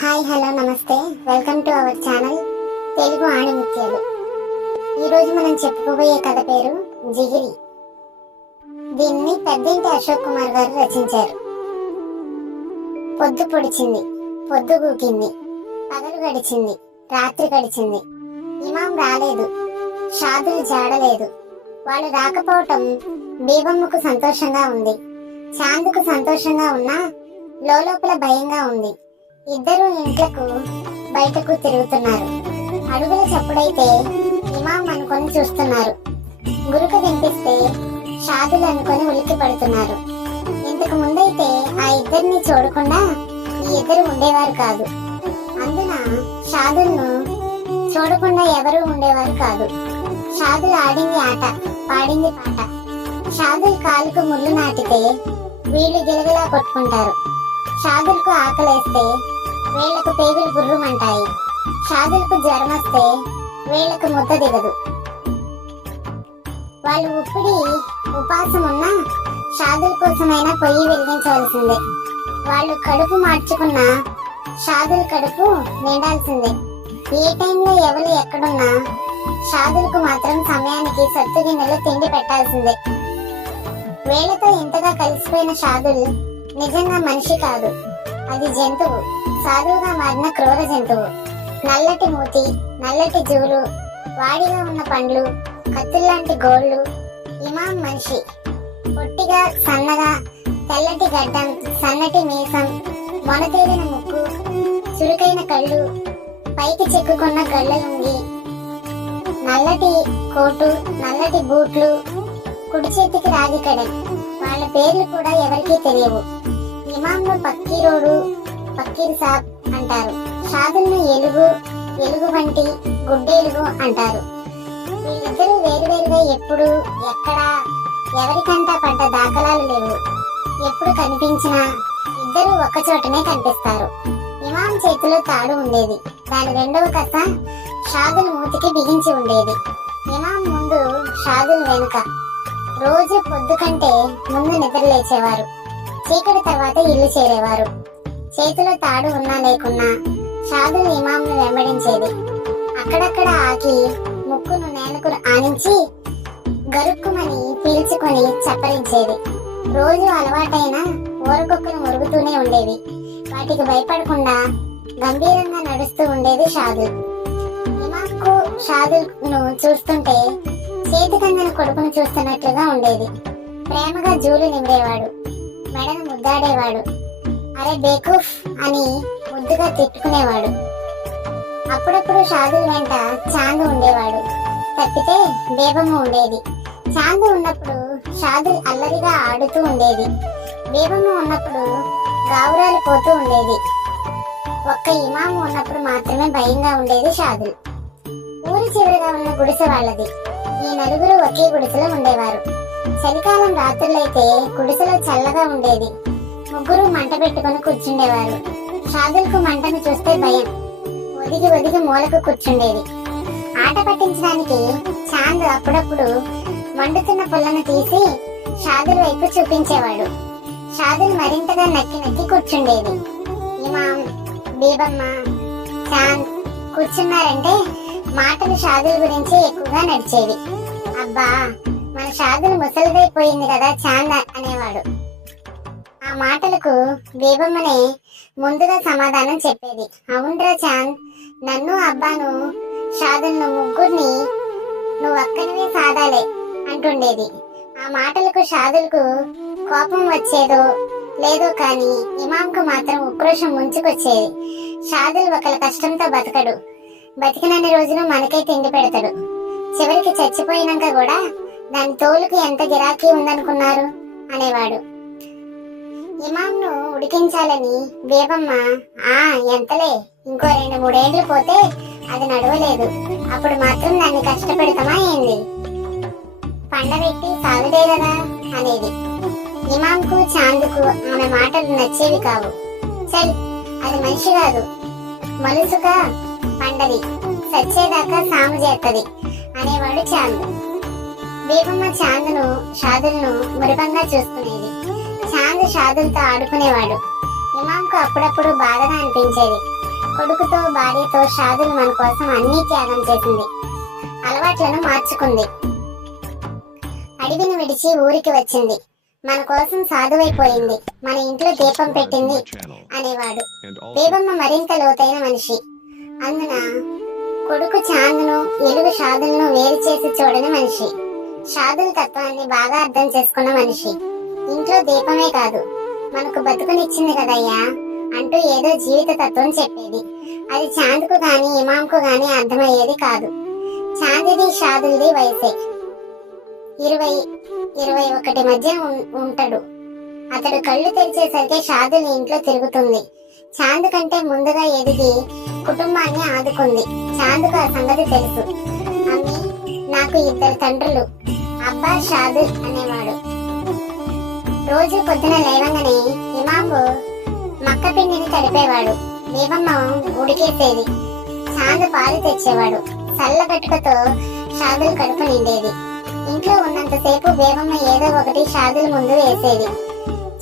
Hi hello నమస్తే, welcome to our channel Telugu ఆణిముత్యాలు. ఈరోజు మనం చెప్పుకోబోయే కథ పేరు జిగిరి. దీన్ని పెద్దింటి అశోక్ కుమార్ గారు రచించారు. పొద్దు పొడిచింది, పొద్దు గూకింది, పగలు గడిచింది, రాత్రి గడిచింది. ఇమాం రాలేదు, షాదులు జాడలేదు. వాళ్ళు రాకపోవటం బీబమ్మకు సంతోషంగా ఉంది, చాందుకు సంతోషంగా ఉన్నా లోపల భయంగా ఉంది. ఇద్దరు ఇంట్లకు బయటకు తిరుగుతున్నారు. అడుగుల చప్పుడైతే ఇమాం అనుకొని చూస్తున్నారు. గురుక వినిపిస్తే షాదులు అనుకొని ఉలిక్కి పడుతున్నారు. ఇంతకు ముందైతే ఆ ఇద్దరిని చూడకుండా ఈ ఇద్దరు ఉండేవారు కాదు. అందున షాదులను చూడకుండా ఎవరు ఉండేవారు కాదు. షాదులు ఆడింది ఆట, పాడింది పాట. షాదులు కాలుకు ముళ్ళు నాటితే వీళ్ళు గిలగిలా కొట్టుకుంటారు. షాదులకు ఆకలేస్తే వీళ్లకు పేగులు గుర్రుమంటాయి. షాదులకు జ్వరం వస్తే వీళ్లకు ముద్ద దిగదు. వాళ్ళు ఉపాసం ఉన్నా షాదుల కోసమైనా పొయ్యి వెలిగించవలసిందే. వాళ్ళు కడుపు మార్చుకున్న షాదుల కడుపు నిండాల్సిందే. ఏ టైంలో ఎవరు ఎక్కడున్నా షాదులకు మాత్రం సమయానికి సత్తు గిన్నెలో తిండి పెట్టాల్సిందే. వీళ్లతో ఇంతగా కలిసిపోయిన షాదుల్ నిజంగా మనిషి కాదు, అది జంతువు, సాధువుగా మారిన క్రూర జంతువు. నల్లటి మూతి, నల్లటి జూలు, వాడిగా ఉన్న పండ్లు, కత్తుల్లాంటి గోళ్లు. ఇమాం మనిషి, పొట్టిగా సన్నగా, తెల్లటి గడ్డం, సన్నటి మీసం, మొనతేలిన ముక్కు, చురుకైన కళ్ళు, పైకి చెక్కుకున్న గళ్ళ లుంగి, నల్లటి కోటు, నల్లటి బూట్లు, కుడి చేతికి రాగి కడెం. వాళ్ళ పేర్లు కూడా ఎవరికీ తెలియవు. ఇమాంను పక్కీరోడు, పక్కీర్ సాబ్ అంటారు. షాదుల్ను ఎలుగు వంటి గుడ్డేలుగు అంటారు. వీళ్ళిద్దరూ వేరువేరుగా ఎప్పుడు, ఎక్కడ, ఎవరికంటా పడ్డ దాఖలాలు లేవు. ఎప్పుడు కనిపించినా ఇద్దరు ఒక్కచోటనే కనిపిస్తారు. ఇమాం చేతిలో తాడు ఉండేది, దాని రెండవ కథ షాదుల్ మూతికి బిగించి ఉండేది. ఇమాం ముందు, షాదుల్ వెనుక. రోజు పొద్దు కంటే ముందు నిద్ర లేచేవారు. చీకటి తర్వాత ఇల్లు చేరేవారు. చేతిలో తాడు ఉన్నా లేకున్నా షాదుల్ ఇమాంను వెంబడించేది. అక్కడక్కడ ఆకి ముక్కును నేలకు ఆనించి గరుక్కుమని పీల్చుకొని చప్పరించేది. రోజు అలవాటైన ఊరకొక్కులు మురుగుతూనే ఉండేవి. వాటికి భయపడకుండా గంభీరంగా నడుస్తూ ఉండేది షాదుల్. ఇమాంకు షాదుల్ ను చూస్తుంటే చేతికందని కొడుకును చూస్తున్నట్లుగా ఉండేది. ప్రేమగా జూలు నిమిరేవాడు, మెడను ముద్దాడేవాడు. అరే బేకూఫ్ అని ముద్దుగా తిట్టుకునేవాడు. అప్పుడప్పుడు షాదుల్ వెంట చాందు ఉండేవాడు, తప్పితే బేబమ్మ ఉండేది. చాందు ఉన్నప్పుడు షాదుల్ అల్లరిగా ఆడుతూ ఉండేది. బేబమ్మ ఉన్నప్పుడు గావురాలు పోతూ ఉండేది. ఒక్క ఇమాము ఉన్నప్పుడు మాత్రమే భయంగా ఉండేది షాదుల్. ఊరి చివరిగా ఉన్న గుడిసె వాళ్ళది. ఈ నలుగురు ఒకే గుడిసెలో ఉండేవారు. చలికాలం రాత్రులైతే గుడిసెలో చల్లగా ఉండేది. ముగ్గురు మంట పెట్టుకుని కూర్చుండేవారు. షాదుల్కు మంటను చూస్తే భయం. ఒదిగి ఒదిగి మూలకు కూర్చుండేది. ఆట పట్టించడానికి చాంద్ అప్పుడప్పుడు మండుతున్న పుల్లను తీసి షాదుల్ వైపు చూపించేవాడు. షాదుల్ మరింతగా నక్కి నక్కి కూర్చుండేది. ఇమాం, బీబమ్మ, చాంద్ కూర్చున్నారంటే మాటలు షాదుల్ గురించి ఎక్కువగా నడిచేవి. అబ్బా, మన షాదుల్ ముసలిదైపోయింది కదా చాంద్ అనేవాడు. ఆ మాటలకు బీబమ్మనే ముందుగా సమాధానం చెప్పేది. అవునరా చాంద్, నన్ను అబ్బాను షాదుల్ను ముగ్గురిని నువ్వు అక్కనివే సాదాలే అంటుండేది. ఆ మాటలకు షాదుల్కు కోపం వచ్చేదో లేదో కానీ ఇమాంకు మాత్రం ఉక్రోషం ముంచుకొచ్చేది. షాదుల్ ఒకళ్ళ కష్టంతో బతకడు, బతికినన్ని రోజులు మనకే తిండి పెడతాడు. చివరికి చచ్చిపోయినాక కూడా దాని తోలుకి ఎంత గిరాకీ ఉందనుకున్నారు అనేవాడు. ఇమాంను ఉడికించాలని బేబమ్మ, ఎంతలే, ఇంకో 2-3 ఏళ్లు పోతే అది నడవలేదు, అప్పుడు మాత్రం దాన్ని కష్టపెడతామా ఏంది, పండబెట్టి సాగుదే కదా అనేది. ఇమాంకు చాందుకు ఆమె మాటలు నచ్చేవి కావు. చల్, అది మనిషి కాదు, మలుసుగా పండది, సచ్చేదాకా సాము చేస్తది అనేవాడు చాంద్. బేబమ్మ చాందును షాదుల్ను మురిపంగా చూసుకునేది. చాంద్ షాదుల్తో ఆడుకునేవాడు. ఇమాంకు అప్పుడప్పుడు బాధగా అనిపించేది. కొడుకుతో భార్యతో షాదుల్ మన కోసం అన్ని త్యాగం చేసింది. అలవాట్లను మార్చుకుంది. అడవిని విడిచి ఊరికి వచ్చింది. మన కోసం సాధువైపోయింది. మన ఇంట్లో దీపం పెట్టింది అనేవాడు. బేబమ్మ మరింత లోతైన మనిషి. అందున కొడుకు చాందును, ఎలుగు షాదులను వేరు చేసి చూడని మనిషి. షాదుల్ తత్వాన్ని బాగా అర్థం చేసుకున్న మనిషి. ఇంట్లో దీపమే కాదు, మనకు బతుకునిచ్చింది కదయ్యా అంటూ ఏదో జీవిత తత్వం చెప్పేది. అది చాంద్కు గాని ఇమాంకు గాని అర్థమయ్యేది కాదు. చాందిది షాదుల్ది వయసే 20-21 మధ్య ఉంటాడు. అతడు కళ్ళు తెరిచేసరికి షాదుల్ ఇంట్లో తిరుగుతుంది. చాంద్ కంటే ముందుగా ఎదిగి కుటుంబాన్ని ఆదుకుంది. చాంద్కు ఆ సంగతి తెలుసు. అమ్మి, నాకు 2 తండ్రులు, అబ్బా షాదుల్ అనేవాడు. రోజు పొద్దున లేవంగానే ఇమాంబు మక్క పిండిని తడిపేవాడు. బేబమ్మ ఉడికేసేది. చాంద్ పాలు తెచ్చేవాడు. చల్లగట్టుకతో షాదుల్ కడుపు నిండేది. ఇంట్లో ఉన్నంతసేపు బేబమ్మ ఏదో ఒకటి షాదుల్ ముందు వేసేది.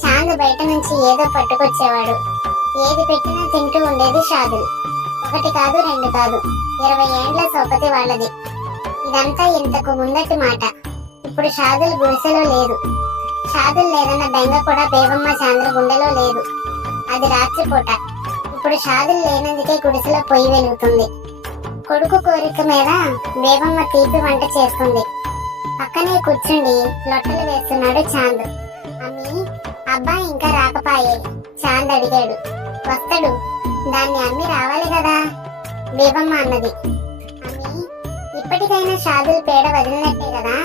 చాంద్ బయట నుంచి ఏదో పట్టుకొచ్చేవాడు. ఏది పెట్టినా తింటూ ఉండేది షాదుల్. 1 కాదు 2 కాదు, 20 ఏండ్ల సోపతి వాళ్ళది. ఇదంతా ఇంతకు ముందటి మాట. ఇప్పుడు షాదుల్ గుడిసెలో లేదు. షాదుల్ లేదన్న బెంగ కూడా బేబమ్మ చాంద్ర గుండెలో లేదు. అది రాత్రిపూట. ఇప్పుడు షాదుల్ లేనందుకే గుడిసెలో పొయ్యి వెలుగుతుంది. కొడుకు కోరిక మీద బేబమ్మ తీపి వంట చేస్తుంది. పక్కనే కూర్చుండి లొట్టలు వేస్తున్నాడు చాంద్. అమ్మి, అబ్బా ఇంకా రాకపాయే చాంద్ అడిగాడు. వస్తాడు, దాన్ని అమ్మి రావాలి కదా బేబమ్మ అన్నది. అమ్మి, ఇప్పటికైనా షాదుల్ పేడ వదిలినట్టే కదా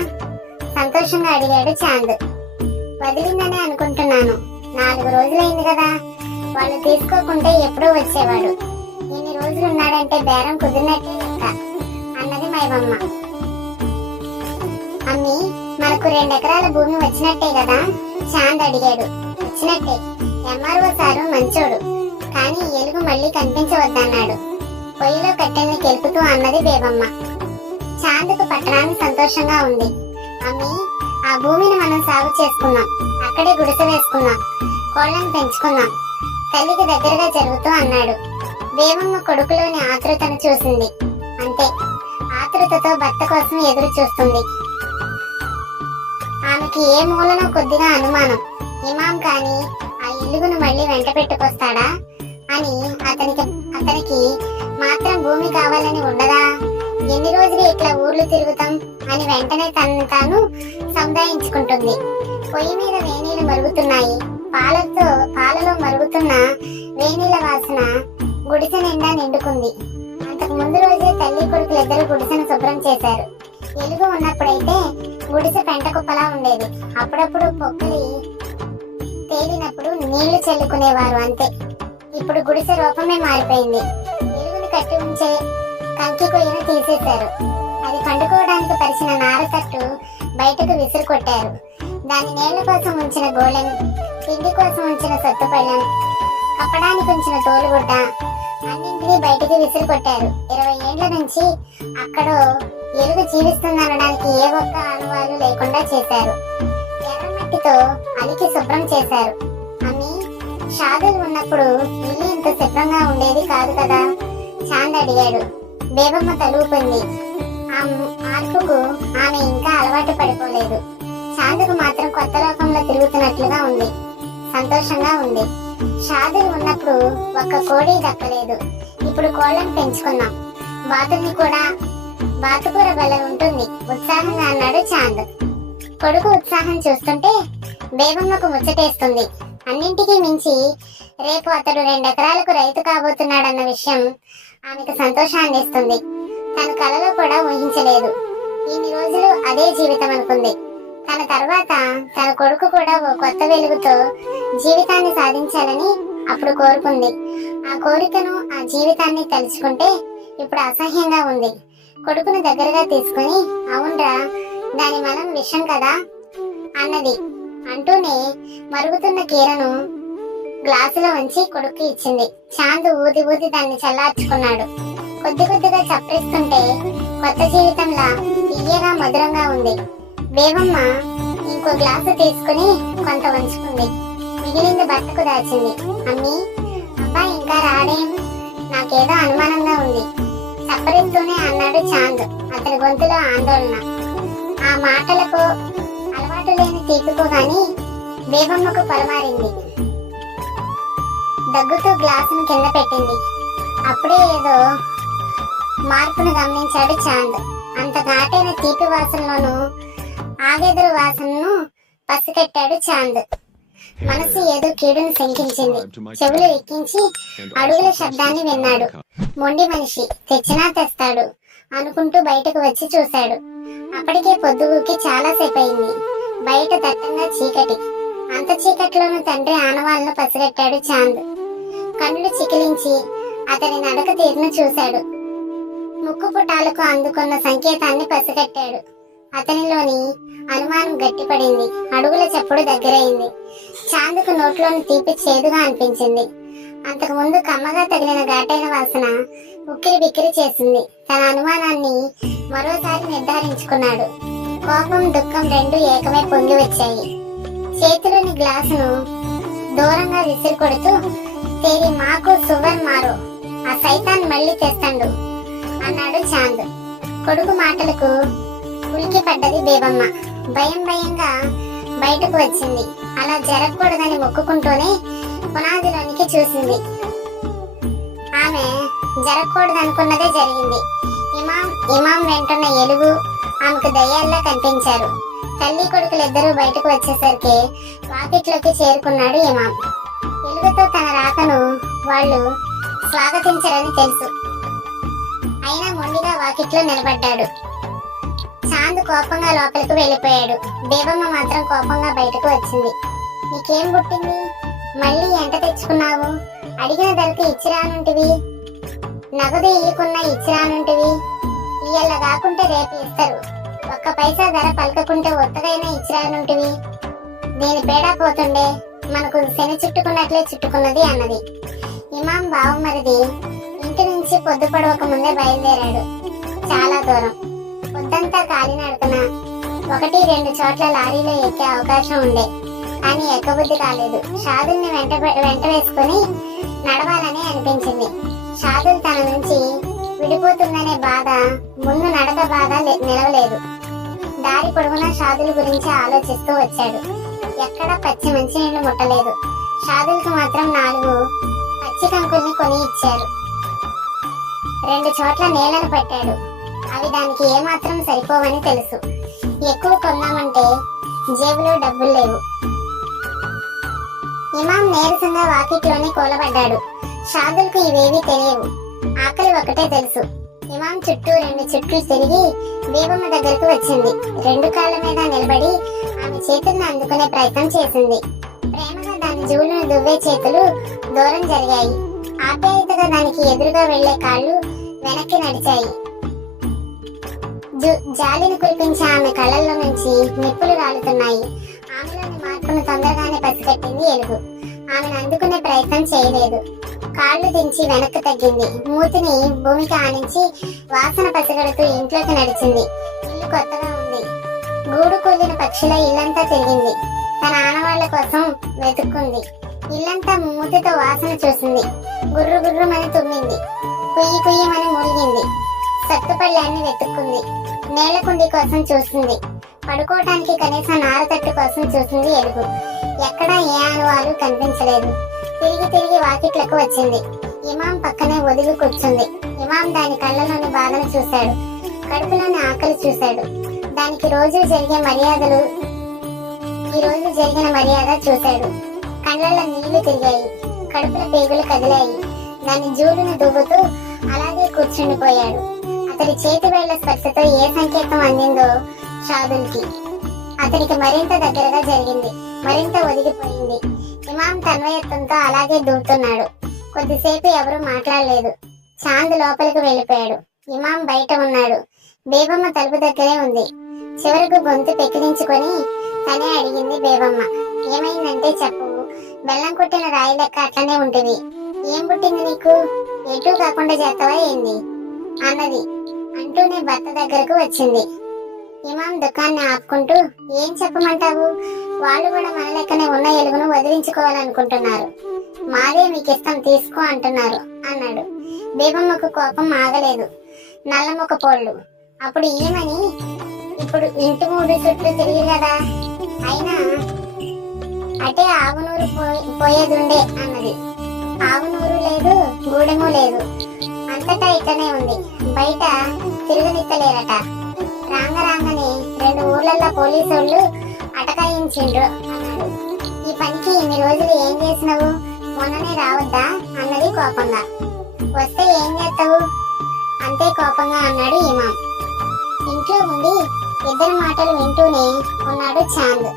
సంతోషంగా అడిగాడు చాంద్. వదిలిందనే అనుకుంటున్నాను. 4 రోజులైంది కదా. వాళ్ళు తీసుకోకుంటే ఎప్పుడూ వచ్చేవాడు. ఇన్ని రోజులు ఉన్నాడంటే బేరం కుదిరినట్టే లెక్క అన్నది మైవమ్మ. అమ్మి, మనకు 2 ఎకరాల భూమి వచ్చినట్టే కదా చాంద్ అడిగాడు. వచ్చినట్టే. ఎంఆర్ఓ సారు మంచోడు, కానీ ఎలుగు మళ్ళీ కనిపించవద్దన్నాడు. పొయ్యిలో కట్టెల్ని కెలుపుతూ అన్నది బేబమ్మ. చాంద్కు పట్టణానికి సంతోషంగా ఉంది. అమ్మి, ఆ భూమిని మనం సాగు చేసుకున్నాం. అక్కడే గుడిసె వేసుకున్నాం. కోళ్లను పెంచుకున్నాం. తల్లికి దగ్గరగా జరుగుతూ అన్నాడు. బేబమ్మ కొడుకులోని ఆతృతను చూసింది. అంతే, ఆతృతతో భర్త కోసం ఎదురు చూస్తుంది. ఆమెకి ఏ మూలనో కొద్దిగా అనుమానం. ఇమాం కాని ఆ ఇల్లుగును మళ్ళీ వెంట పెట్టుకొస్తాడా అని. అతనికి మాత్రం భూమి కావాలని ఉండదా? ఎన్ని రోజులు ఇట్లా ఊర్లు తిరుగుతాం అని వెంటనే తనను తాను సముదాయించుకుంటుంది. పొయ్యి మీద వేణీలు మరుగుతున్నాయి. పాలలో మరుగుతున్న వేణీల వాసన గుడిసె నిండా నిండుకుంది. అంతకు ముందు రోజే తల్లి కొడుకులిద్దరు గుడిసెను శుభ్రం చేశారు. ఎలుగు ఉన్నప్పుడైతే గుడిసె పెంట కుప్పలా ఉండేది. అప్పుడప్పుడు పొక్కలి తేలినప్పుడు నీళ్లు చల్లుకునేవారు, అంతే. ఇప్పుడు గుడిసె రూపమే మారిపోయింది. ఎలుగుని కట్టి ఉంచే కంకి కొయ్యను తీసేశారు. అది పండుకోవడానికి పరిచిన నార తట్టు బయటకు విసిరు కొట్టారు. దాని నీళ్ల కోసం ఉంచిన గోళెం, తిండి కోసం ఉంచిన సత్తుపళ్ళెం, కప్పడానికి ఉంచిన తోలుగుడ్డ అన్నింటినీ బయటికి విసిరు కొట్టారు. 20 ఏండ్ల నుంచి అక్కడో ఎలుగు జీవిస్తుందనడానికి ఏ ఒక్క ఆనవాలు లేకుండా చేశారు. ఎర్రమట్టితో అలికి శుభ్రం చేశారు. అమ్మి, షాదుల్ ఉన్నప్పుడు ఇల్లు ఇంత శుభ్రంగా ఉండేది కాదు కదా చాంద్ అడిగాడు. బేబమ్మ తలూపింది. ఆ మార్పుకు ఆమె ఇంకా అలవాటు పడిపోలేదు. చాంద్కు మాత్రం కొత్త లోకంలో తిరుగుతున్నట్లుగా ఉంది. సంతోషంగా ఉంది. షాదుల్ ఉన్నప్పుడు ఒక్క కోడి దక్కలేదు. ఇప్పుడు కోళ్ళను పెంచుకున్నాం. బాతుని కూడా బాతుకూర బల ఉంటుంది ఉత్సాహంగా అన్నాడు చాంద్. కొడుకు ఉత్సాహం చూస్తుంటే బేబమ్మకు ముచ్చటేస్తుంది. అన్నింటికీ మించి రేపు అతడు 2 ఎకరాలకు రైతు కాబోతున్నాడన్న విషయం ఆమెకు సంతోషాన్ని ఇస్తుంది. తన కలలో కూడా ఊహించలేదు. ఇన్ని రోజులు అదే జీవితం అనుకుంది. తన తర్వాత తన కొడుకు కూడా ఓ కొత్త వెలుగుతో జీవితాన్ని సాధించాలని అప్పుడు కోరుకుంది. ఆ కోరికను, ఆ జీవితాన్ని తలుచుకుంటే ఇప్పుడు అసహ్యంగా ఉంది. కొడుకును దగ్గరగా తీసుకుని, అవునరా, దాని మనం విషం కదా అన్నది. అంటూనే మరుగుతున్న కీరను గ్లాసులో ఉంచి కొడుకు ఇచ్చింది. చాంద్ ఊది ఊది దాన్ని చల్లార్చుకున్నాడు. కొద్ది కొద్దిగా చప్పరిస్తుంటే కొత్త జీవితంలా తీయగా మధురంగా ఉంది. బేబమ్మ ఇంకో గ్లాసు తీసుకుని కొంత ఉంచుకుంది. మిగిలింది భర్తకు దాచింది. అమ్మి, అబ్బా ఇంకా రాడేం, నాకు నాకేదో అనుమానంగా ఉంది, చప్పరిస్తూనే అన్నాడు చాంద్, అతని గొంతులో ఆందోళన. ఆ మాటలకు అలవాటు లేని తీపికో గాని బేబమ్మకు పొలమారింది. దగ్గుతూ గ్లాసును కింద పెట్టింది. అప్పుడే ఏదో మార్పును గమనించాడు చాంద్. అంత ఘాటైన తీపి వాసనలోనూ ఆగెదురు వాసనను పసిగట్టాడు చాంద్. మనసు ఏదో కీడును శంకించింది. చెవులు ఎక్కించి అడుగుల శబ్దాన్ని విన్నాడు. మొండి మనిషి, తెచ్చినా తెస్తాడు అనుకుంటూ బయటకు వచ్చి చూశాడు. అప్పటికే పొద్దుగూకి చాలా సేపు అయింది. బయట దట్టంగా చీకటి. అంత చీకట్లోనూ తండ్రి ఆనవాళ్ళను పసిగట్టాడు చాంద్. కన్నులు చికిలించి అతని నడక తీరును చూశాడు. ముక్కు పుటాలకు అందుకున్న సంకేతాన్ని పసిగట్టాడు. అతనిలోని అనుమానం గట్టిపడింది. అడుగుల చప్పుడు దగ్గరైంది. చాందుకు నోట్లోని తీపి చేదుగా అనిపించింది. అంతకు ముందు కమ్మగా తగిలిన ఘాటైన వాసన ఉక్కిరి బిక్కిరి చేసింది. తన అనుమానాన్ని మరోసారి నిర్ధారించుకున్నాడు. కోపం, దుఃఖం రెండు ఏకమై పొంగి వచ్చాయి. చేతిలోని గ్లాసును దూరంగా విసిరి కొడుతూ, తేరి మాకు సువర్ మారో, ఆ సైతాన్ మళ్ళీ తెస్తాడు అన్నాడు చాంద్. కొడుకు మాటలకు ఉలికి పడ్డది బేబమ్మ. భయంగా బయటకు వచ్చింది. అలా జరగకూడదని మొక్కుకుంటూనే పునాదిలోనికి చూసింది. ఆమె జరగకూడదనుకున్నదే జరిగింది. ఇమాం వెంటున్న ఎలుగు ఆమెకు దయ్యాల్లా కనిపించారు. తల్లి కొడుకులిద్దరూ బయటకు వచ్చేసరికి వాకిట్లోకి చేరుకున్నాడు ఇమాం. ఎలుగుతో తన రాకను వాళ్ళు స్వాగతించరని తెలుసు. అయినా మొండిగా వాకిట్లో నిలబడ్డాడు. చాంద్ కోపంగా లోపలికి వెళ్ళిపోయాడు. బేబమ్మ మాత్రం కోపంగా బయటకు వచ్చింది. నీకేం పుట్టింది? మళ్ళీ ఎంట తెచ్చుకున్నావు? అడిగిన ధరకు ఇచ్చిరానుంటివి, నగదు ఇయ్యకున్నా ఇచ్చిరానుంటివి. ఇయ్యల్ల కాకుంటే రేపు ఇస్తారు. ఒక్క పైసా ధర పలకకుంటే ఒత్తగైనా ఇచ్చిరానుంటివి. దీని పేడా పోతుండే, మనకు శని చుట్టుకున్నట్లే చుట్టుకున్నది అన్నది. ఇమాం బావమరిది ఇంటి నుంచి పొద్దు పడవక ముందే బయలుదేరాడు. చాలా దూరం. పొద్దంతా కాలినడకన 1-2 చోట్ల లారీలో ఎక్కే అవకాశం ఉండే, కానీ ఎక్కబుద్ధి కాలేదు. షాదుల్ని వెంట వేసుకుని నడవాలని అనిపించింది. షాదుల్ తన నుంచి విడిపోతుందనే బాధ, ముందు నడక బాధ నిలవలేదు. దారి పొడవునా షాదుల్ గురించి ఆలోచిస్తూ వచ్చాడు. ఎక్కడా పచ్చి మంచినీళ్లు ముట్టలేదు. షాదుల్కి మాత్రం 4 పచ్చి కంకుల్ని కొని ఇచ్చారు. 2 చోట్ల నేలను పట్టాడు. అవి దానికి ఏమాత్రం సరిపోవని తెలుసు. ఎక్కువ కొందామంటే జేబులో డబ్బులు లేవు. ఇమాం నీరసంగా వాకిట్లోనే కూలబడ్డాడు. షాదుల్కు ఇవేవీ తెలియవు. ఆకలి ఒకటే తెలుసు. ఇమాం చుట్టూ 2 చుట్లు తిరిగి బేబమ్మ దగ్గరకు వచ్చింది. 2 కాళ్ళ మీద నిలబడి ఆమె చేతులను అందుకునే ప్రయత్నం చేసింది. ప్రేమగా దాని జూలును దువ్వే చేతులు దూరం జరిగాయి. ఆప్యాయతగా దానికి ఎదురుగా వెళ్లే కాళ్ళు వెనక్కి నడిచాయి. జాలిని కురిపించే ఆమె కళ్ళల్లో నుంచి నిప్పులు రాలుతున్నాయి. ఆమెలోని మార్పును తొందరగానే పసిగట్టింది ఎలుగు. ఆమెను అందుకునే ప్రయత్నం చేయలేదు. కాళ్ళు దించి వెనక్కు తగ్గింది. మూతిని భూమికి ఆనించి వాసన పసిగడుతూ ఇంట్లోకి నడిచింది. ఇల్లు కొత్తగా ఉంది. గూడు కూలిన పక్షిలో ఇల్లంతా తిరిగింది. తన ఆనవాళ్ల కోసం వెతుక్కుంది. ఇల్లంతా మూతితో వాసన చూసింది. గుర్రు గుర్రుమని తుమ్మింది. కుయ్యమని మురిగింది. సత్తుపళ్ళాన్ని వెతుక్కుంది. నేలకుండి కోసం చూసింది. పడుకోవటానికి కనీసం నారతట్టు కోసం చూసింది ఎలుగు. ఎక్కడా ఏ ఆనవాలు కనిపించలేదు. తిరిగి వాకిట్లకు వచ్చింది. ఇమాం పక్కనే ఒదిగి కూర్చుంది. ఇమాం దాని కళ్ళలోని బాధను చూశాడు. కడుపులోని ఆకలి చూశాడు. దానికి ఈ రోజు జరిగిన మర్యాద చూశాడు. కళ్ళల్లో నీళ్లు తిరిగాయి. కడుపుల పేగులు కదిలాయి. దాని జూలును దువ్వుతూ అలాగే కూర్చుండిపోయాడు. అతడి చేతి వేళ్ల స్పర్శతో ఏ సంకేతం అందిందో షాదుల్కి. అతనికి మరింత దగ్గరగా జరిగింది. మరింత ఒదిగిపోయింది. ఇమాం తన్మయత్వంతో అలాగే దూరుతున్నాడు. కొద్దిసేపు ఎవరూ మాట్లాడలేదు. చాంద్ లోపలికి వెళ్ళిపోయాడు. ఇమాం బయట ఉన్నాడు. బేబమ్మ తలుపు దగ్గరే ఉంది. చివరకు గొంతు పెకిలించుకొని తనే అడిగింది బేబమ్మ. ఏమైందంటే చెప్పు. బెల్లం కొట్టిన రాయి లెక్క అట్లనే ఉంటుంది. ఏం పుట్టింది నీకు? ఎటూ కాకుండా చేస్తావా ఏంది అన్నది. అంటూనే భర్త దగ్గరకు వచ్చింది. ఇమాం దుఃఖాన్ని ఆపుకుంటూ, ఏం చెప్పమంటావు? వాళ్ళు కూడా మన లెక్కనే ఉన్న ఎలుగును వదిలించుకోవాలనుకుంటున్నారు. మాదే మీకు ఇష్టం తీసుకో అంటున్నారు అన్నాడు. బేబమ్మకు కోపం ఆగలేదు. నల్లముఖ పోళ్ళు అప్పుడు ఏమని, ఇప్పుడు ఇంటి మూడు చుట్లు తిరిగి కదా, అయినా అటే ఆవునూరు పోయేదుండే అన్నది. ఆవునూరు లేదు, గూడెము లేదు, అంతటా ఇట్టనే ఉంది. బయట తిరుగునిత్తలేరట. రాంగరాంగని 2 ఊర్లలో పోలీసోళ్ళు అటకాయించిండ్రు అన్నాడు. ఈ పనికి ఇన్ని రోజులు ఏం చేసినావు, మొన్ననే రావద్దా అన్నది కోపంగా. వస్తే ఏం చేస్తావు అంతే కోపంగా అన్నాడు ఇమాం. ఇంట్లో ఉండి ఇద్దరి మాటలు వింటూనే ఉన్నాడు చాంద్.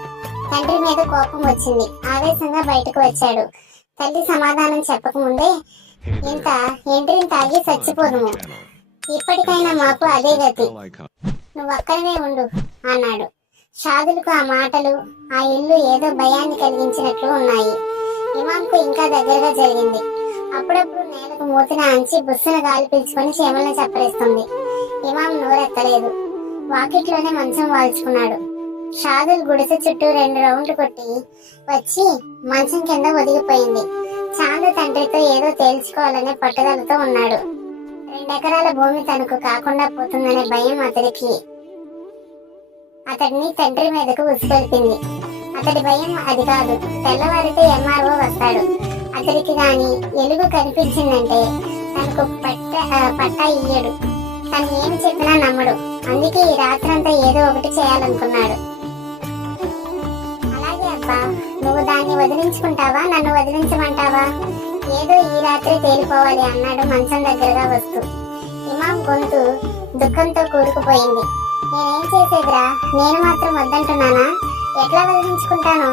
తండ్రి మీద కోపం వచ్చింది. ఆవేశంగా బయటకు వచ్చాడు. తల్లి సమాధానం చెప్పకముందే, ఇంత ఎంట్రీని తాగి చచ్చిపోదుము, ఇప్పటికైనా మాకు అదే గతి, నువ్వక్కడనే ఉండు అన్నాడు. షాదులకు ఆ మాటలు, ఆ ఇల్లు ఏదో భయాన్ని కలిగించినట్లు ఉన్నాయి. ఇమాంకు ఇంకా దగ్గరగా జరిగింది. అప్పుడప్పుడు నేలకు మూతిన అంచి బుస్సున గాలి పీల్చుకొని చీమలను చప్పరిస్తుంది. ఇమాం నోరెత్తలేదు. వాకిట్లోనే మంచం వాల్చుకున్నాడు. షాదుల్ గుడిసె చుట్టూ 2 రౌండ్లు కొట్టి వచ్చి మంచం కింద ఒదిగిపోయింది. చాంద్ తండ్రితో ఏదో తేల్చుకోవాలనే పట్టుదలతో ఉన్నాడు. 2 ఎకరాల భూమి తనకు కాకుండా పోతుందనే భయం అతడిని తండ్రి మీదకు ఉసుకొల్పింది. అతడి భయం అది కాదు. తెల్లవారితే ఎంఆర్ఓ వస్తాడు. అతడికి గాని ఎలుగు కనిపించిందంటే తనకు పట్టా ఇయ్యడు. తను ఏమి చెప్పినా నమ్మడు. అందుకే ఈ రాత్రంతా ఏదో ఒకటి చేయాలనుకున్నాడు. అలాగే అబ్బా, నువ్వు దాన్ని వదిలించుకుంటావా, నన్ను వదిలించమంటావా? ఏదో ఈ రాత్రి తేలిపోవాలి అన్నాడు మంచం దగ్గరగా వస్తూ. ఇమాం గొంతు దుఃఖంతో కూరుకుపోయింది. నేనేం చేసేదిరా, నేను మాత్రం వద్దంటున్నానా? ఎట్లా వదిలించుకుంటానో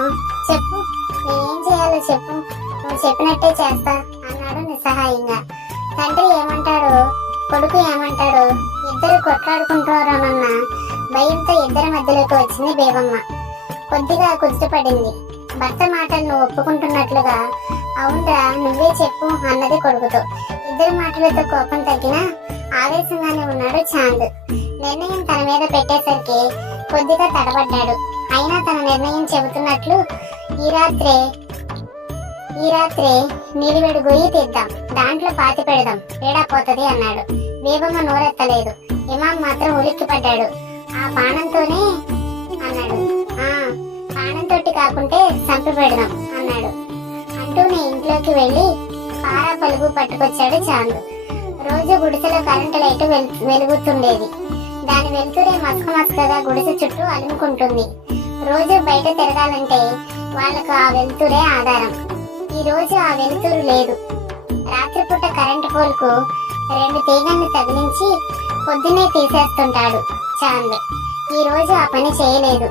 చెప్పు, నేనేం చేయాలో చెప్పు, నువ్వు చెప్పినట్టే చేస్తా అన్నాడు నిస్సహాయంగా. తండ్రి ఏమంటాడో, కొడుకు ఏమంటాడో, ఇద్దరు కొట్లాడుకుంటారోనన్న భయంతో ఇద్దరి మధ్యలోకి వచ్చింది బేబమ్మ. కొద్దిగా కుదుటపడింది. భర్త మాటలు నువ్వు ఒప్పుకుంటున్నట్లుగా. అవునరా, నువ్వే చెప్పు అన్నది కొడుకుతో. ఇద్దరి మాటలతో కోపం తగ్గినా ఆవేశంగానే ఉన్నాడు చాంద్. నిర్ణయం తన మీద పెట్టేసరికి కొద్దిగా తడబడ్డాడు. అయినా తన నిర్ణయం చెబుతున్నట్లు, ఈ రాత్రే నిలివెడు గొయ్యి తీద్దాం, దాంట్లో పాతి పెడదాం, తేడా పోతది అన్నాడు. బేబమ్మ నోరెత్తలేదు. ఇమాం మాత్రం ఉలిక్కి పడ్డాడు. ఆ బాణంతోనే అన్నాడు. బాణంతోటి కాకుంటే చంపి పెడదాం అన్నాడు. అంటూనే ఇంట్లోకి వెళ్లి పారా పలుగు పట్టుకొచ్చాడు చాంద్. రోజు గుడిసెలో కరెంటు లైట్ వెలుగుతుండేది. దాని వెలుతురే మస్కగా గుడిసె చుట్టూ అలుముకుంటుంది. రోజు బయట తిరగాలంటే వాళ్లకు ఆ వెలుతురే ఆధారం. ఈ రోజు ఆ వెలుతురు లేదు. రాత్రిపూట కరెంటు పోల్కు 2 తీగల్ని తగిలించి పొద్దునే తీసేస్తుంటాడు చాంద్. ఈ రోజు ఆ పని చేయలేదు.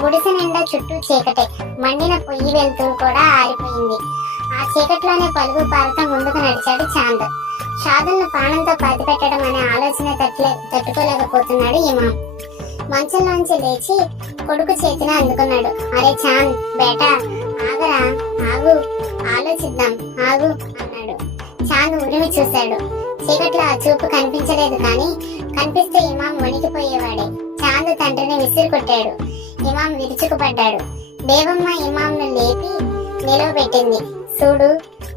గుడిసె నిండా చుట్టూ చీకటే. మండిన పొయ్యి వెలుతురు కూడా ఆరిపోయింది. ఆ చీకట్లోనే పలుగు పారుతా ముందుకు నడిచాడు చాంద్. షాదుల్ను ప్రాణంతో పాతి పెట్టడం అనే ఆలోచన తట్టుకోలేకపోతున్నాడు ఇమాం. మంచంలోంచి లేచి కొడుకు చేతిని అందుకున్నాడు. అరే చాంద్ బేటా, ఆగరా, ఆగు, ఆలోచిద్దాం, ఆగు అన్నాడు. చాంద్ ఉరిమి చూశాడు. చీకట్లో ఆ చూపు కనిపించలేదు, కానీ కనిపిస్తే ఇమాం వణికిపోయేవాడే. చాంద్ తండ్రిని విసిరి కొట్టాడు. ఇమాం విరుచుకుపడ్డాడు. బేబమ్మ ఇమాంను లేపి నిలవబెట్టింది. చూడు,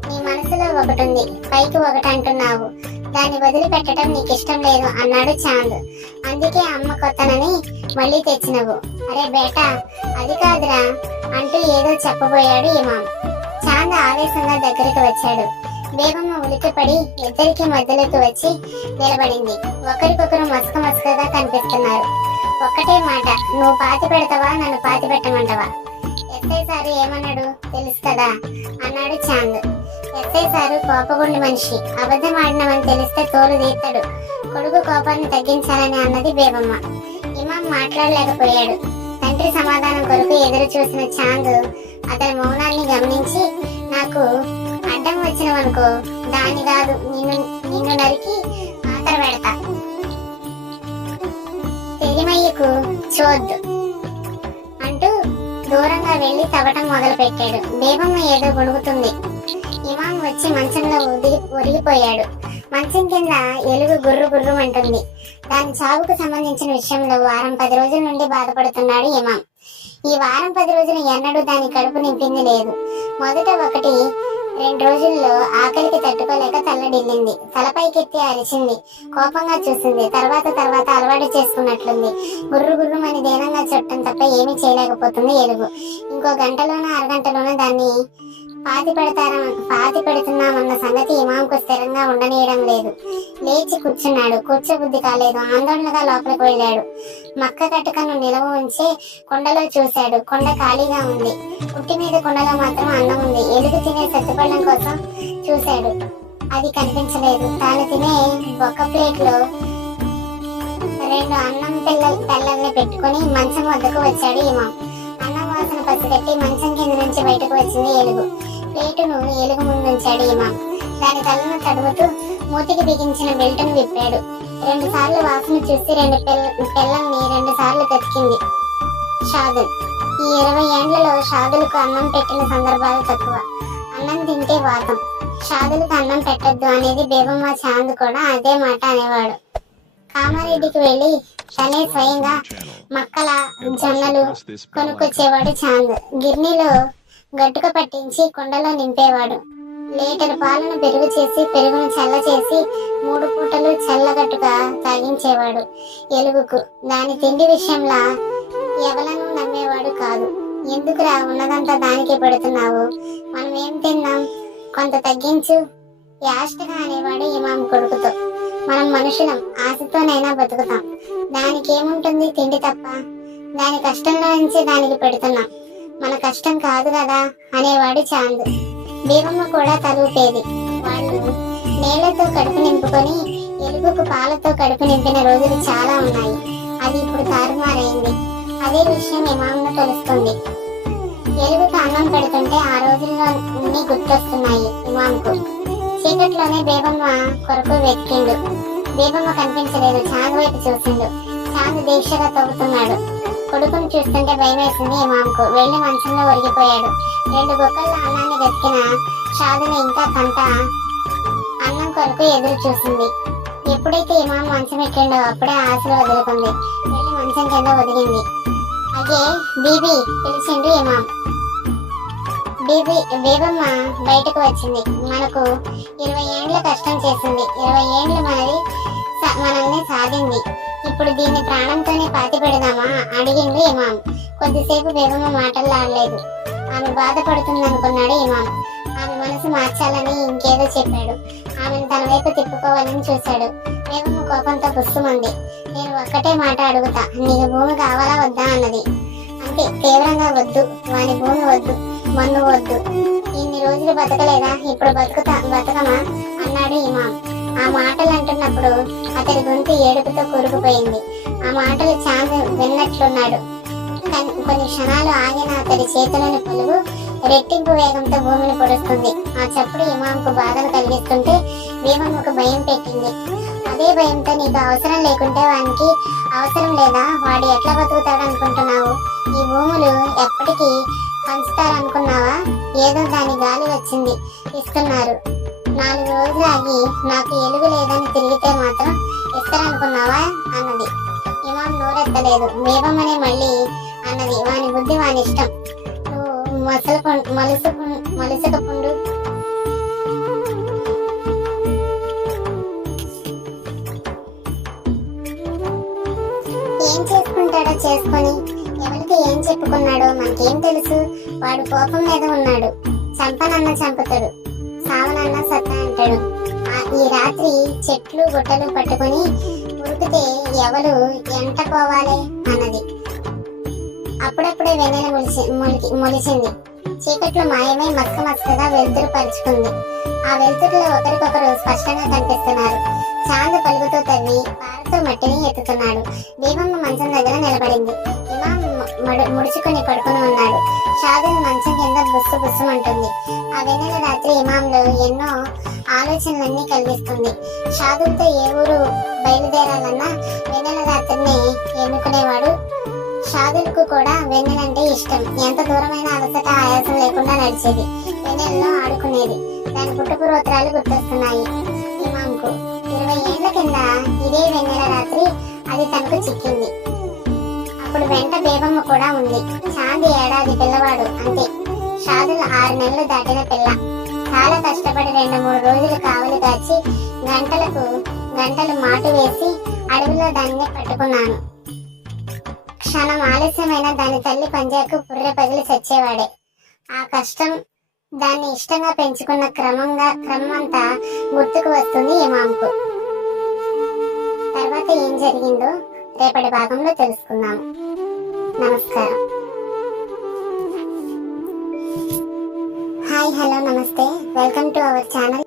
నీ మనసులో ఒకటుంది, పైకి ఒకటి అంటున్నావు. దాన్ని వదిలిపెట్టడం నీకు ఇష్టం లేదు అన్నాడు చాంద్. అందుకే అమ్మ కొత్తనని మళ్ళీ తెచ్చినవు. అరే బేటా, అది కాదురా అంటూ ఏదో చెప్పబోయాడు ఇమాం. చాంద్ ఆవేశంగా దగ్గరికి వచ్చాడు. బేబమ్మ ఉలిక్కిపడి ఇద్దరికి మధ్యలోకి వచ్చి నిలబడింది. ఒకరికొకరు మసకగా కనిపిస్తున్నారు. ఒక్కటే మాట, నువ్వు పాతి పెడతావా, నన్ను పాతి పెట్టమంటావా? ఎస్ఐ సారు ఏమన్నాడు తెలుసు కదా అన్నాడు చాంద్. ఎస్ఐ సారు కోపగుండి మనిషి. అబద్ధం ఆడినమని తెలిస్తే తోలు తీస్తాడు. కొడుకు కోపాన్ని తగ్గించాలని అన్నది బేబమ్మ. ఇమాం మాట్లాడలేకపోయాడు. తండ్రి సమాధానం కొరకు ఎదురు చూసిన చాంద్ అతని మౌనాన్ని గమనించి, నాకు అడ్డం వచ్చినవనుకో, దాన్ని కాదు నిన్ను నరికి ఆతర పెడతా, తెరిమయ్యకు చోద్దు అంటూ దూరంగా వెళ్లి తవ్వటం మొదలు పెట్టాడు. బేబమ్మ ఏదో గొణుగుతుంది. ఇమాం వచ్చి మంచంలో ఒరిగిపోయాడు. మంచం కింద ఎలుగు గుర్రుమంటుంది. దాని చావుకు సంబంధించిన విషయంలో వారం 10 రోజుల నుండి బాధపడుతున్నాడు ఇమాం. ఈ వారం 10 రోజులు ఎన్నడూ దాని కడుపు నింపింది లేదు. మొదట ఒకటి 2 రోజుల్లో ఆకలికి తట్టుకోలేక తల్లడిల్లింది. తలపైకెత్తి అరిచింది. కోపంగా చూసింది. తర్వాత అలవాటు చేసుకున్నట్లుంది. గుర్రుమని దీనంగా చుట్టం తప్ప ఏమీ చేయలేకపోతుంది ఏనుగు. ఇంకో గంటలోనో అరగంటలోనో దాన్ని పాతి పెడుతున్నామన్న సంగతి ఇమాంకు స్థిరంగా ఉండనీయడం లేదు. లేచి కూర్చున్నాడు. కూర్చోబుద్ధి కాలేదు. ఆందోళనగా లోపలికి వెళ్ళాడు. మక్క కట్టుకను నిలవ ఉంచే కుండలో చూశాడు. కుండ ఖాళీగా ఉంది. పుట్టి మీద కుండలో మాత్రం అన్నం ఉంది. ఎలుగు తినే సత్తుపళ్ళం కోసం చూశాడు. అది కనిపించలేదు. తాను తినే బొక్క ప్లేట్లో 2 అన్నం పిల్లల్ని పెట్టుకుని మంచం వద్దకు వచ్చాడు ఇమాం. అన్నం వాసన పసిగట్టి మంచం కింద నుంచి బయటకు వచ్చింది ఏలుగు. ప్లేటును ఏలుగు ముందుంచాడు ఇమాం. దాని తలను తడుముతూ మూతికి బిగించిన బెల్టును విప్పాడు. 2 సార్లు వాసన చూసి 2 పిల్లల్ని 2 సార్లు వెతికింది షాదుల్. ఈ 20 ఏండ్లలో షాదులకు అన్నం పెట్టిన సందర్భాలు తక్కువ. అన్నం తింటే వాతం. షాదులకు అన్నం పెట్టద్దు అనేది బేబమ్మ చాంద్ కూడా అదే మాట అనేవాడు. కామారెడ్డికి వెళ్లి తనే స్వయంగా మక్కల జొన్నలు కొనుక్కొచ్చేవాడు చాంద్. గిర్నీలో గట్టుక పట్టించి కుండలో నింపేవాడు. లీటర్ పాలను పెరుగు చేసి పెరుగును చల్ల చేసి 3 పూటలు చల్లగట్టుగా తాగించేవాడు ఎలుగుకు. దాని తిండి విషయంలో ఎవలను నమ్మేవాడు కాదు. ఎందుకురా ఉన్నదంతా దానికే పెడుతున్నావు, మనం ఏం తిన్నాం, కొంత తగ్గించు యాష్టగా అనేవాడు ఇమాం కొడుకుతో. మనం మనుషులం, ఆశతోనైనా బతుకుతాం, దానికేముంటుంది తిండి తప్ప, దాని కష్టంలో నుంచి దానికి పెడుతున్నాం, మన కష్టం కాదు కదా అనేవాడు చాంద్. బీవమ్మ కూడా తలూపేది. వాళ్ళు నీళ్లతో కడుపు నింపుకొని ఎలుగుకు పాలతో కడుపు నింపిన రోజులు చాలా ఉన్నాయి. అది ఇప్పుడు తారుమారైంది. అదే విషయం ఇమాంను తెలుస్తుంది. ఎలుగుకు అన్నం పెడుతుంటే ఆ రోజుల్లో అన్ని గుర్తొస్తున్నాయి ఇమాంకు. చీకట్లోనే బేబమ్మ కొరకు వెతికిండు. బేబమ్మ కనిపించలేదు. చాంద్ వైపు చూసిండు. చాంద్ దీక్షగా తవ్వుతున్నాడు. కొడుకును చూస్తుంటే భయం వేసింది ఇమాంకు. వెళ్లి మంచంలో ఒరిగిపోయాడు. 2 బొక్కల్లో అన్నాన్ని వెతికిన షాదుని ఇంకా కంట అన్నం కొరకు ఎదురు చూసింది. ఎప్పుడైతే ఇమాం మంచం ఎక్కిండో అప్పుడే ఆశలు వదులుకుంది. వెళ్లి మంచం కింద ఒదిగింది. అదే బీబీ పిలిచిండు ఇమాం. బేబమ్మ బయటకు వచ్చింది. మనకు 20 ఏండ్ల కష్టం చేసింది. 20 ఏండ్లు మనల్ని సాధింది. ఇప్పుడు దీన్ని ప్రాణంతోనే పాతి పెడదామా అడిగిండు ఇమాం. కొద్దిసేపు బేబమ్మ మాటలాడలేదు. ఆమె బాధపడుతుందనుకున్నాడు ఇమాం. ఆమె మనసు మార్చాలని ఇంకేదో చెప్పాడు. ఆమెను తన వైపు తిప్పుకోవాలని చూశాడు. బేబమ్మ కోపంతో పుస్తుమంది. నేను ఒక్కటే మాట అడుగుతా, నీకు భూమి కావాలా వద్దా అన్నది. అంతే తీవ్రంగా. వద్దు, వాని భూమి వద్దు, మన్ను వద్దు. ఇన్ని రోజులు బతకలేదా, ఇప్పుడు బతకమా అన్నాడు ఇమాం. ఆ మాటలు అంటున్నప్పుడు అతడి గొంతు ఏడుపుతో కూరుకుపోయింది. ఆ మాటలు చాంద్ విన్నట్లున్నాడు. కొన్ని క్షణాలు ఆగిన అతడి చేతిలోని పులుగు రెట్టింపు వేగంతో భూమిని పొడుస్తుంది. ఆ చప్పుడు ఇమాంకు బాధను కలిగిస్తుంటే భీమమ్మకు భయం పెట్టింది. అదే భయంతో నీకు అవసరం లేకుంటే వానికి అవసరం లేదా, వాడు ఎట్లా బతుకుతాడనుకుంటున్నావు, ఈ భూములు ఎప్పటికీ పంచుతారనుకున్నావా, ఏదో దాని గాలి వచ్చింది ఇస్తున్నారు, 4 రోజులు ఆగి నాకు ఎలుగు లేదని తిరిగితే మాత్రం ఇస్తారనుకున్నావా అన్నది. ఇమాం నోరెత్తలేదు. బేబమ్మనే మళ్ళీ అన్నది, వాని బుద్ధి వాని ఇష్టం, నువ్వు మలుసుకుండు. ఏం చేసుకుంటాడో చేసుకొని ఎవరికి ఏం చెప్పుకున్నాడో మనకేం తెలుసు. వాడు కోపం మీద ఉన్నాడు. చంపనన్న చంపుతాడు, సావనన్న సత్తా అంటాడు. ఈ రాత్రి చెట్లు గుట్టలు పట్టుకుని ఉరికితే ఎవరు ఎంట పోవాలి అన్నది. అప్పుడప్పుడే వెన్నెల మొలిచింది. చీకట్లో మాయమై మస్కగా వెలుతురు పరుచుకుంది. ఆ వెలుతురులో ఒకరికొకరు స్పష్టంగా కనిపిస్తున్నారు. చాంద్ పలుగుతో తవ్వి పారతో మట్టిని ఎత్తుతున్నాడు. బీవమ్మ మంచం దగ్గర నిలబడింది. ఇమాం ముడుచుకుని పడుకుని ఉన్నాడు. షాదుల్ మంచం కింద బుస్సుమంటుంది. ఆ వెన్నెల రాత్రి ఇమాంలో ఎన్నో ఆలోచనలన్నీ కలిగిస్తుంది. షాదుల్తో ఏ ఊరు బయలుదేరాలన్నా వెన్నెల రాత్రిని ఎన్నుకునేవాడు. షాదుల్కు కూడా వెన్నెలంటే ఇష్టం. ఎంత దూరమైన అలసట ఆయాసం లేకుండా నడిచేది. వెన్నెలలో ఆడుకునేది. దాని పుట్టుపూర్వోత్తరాలు గుర్తొస్తున్నాయి ఇమాంకు. 20 ఏండ్ల కింద ఇదే వెన్నెల రాత్రి అది తనకు చిక్కింది. అప్పుడు వెంట బేబమ్మ కూడా ఉంది. చాంద్ ఏడాది పిల్లవాడు అంతే. షాదుల్ 6 నెలలు దాటిన పిల్ల. చాలా కష్టపడి 2-3 రోజులు కావలి కాచి గంటలకు గంటలు మాటు వేసి అడవిలో దాన్ని పట్టుకున్నాను. క్షణం ఆలస్యమైన దాని తల్లి పంజాకు పుర్రె పగిలి చచ్చేవాడే. ఆ కష్టం, దాన్ని ఇష్టంగా పెంచుకున్న క్రమమంతా గుర్తుకు వస్తుంది ఇమాంకు. తర్వాత ఏం జరిగిందో రేపటి భాగంలో తెలుసుకుందాము. నమస్కారం. హాయ్, హలో, నమస్తే. Welcome to our channel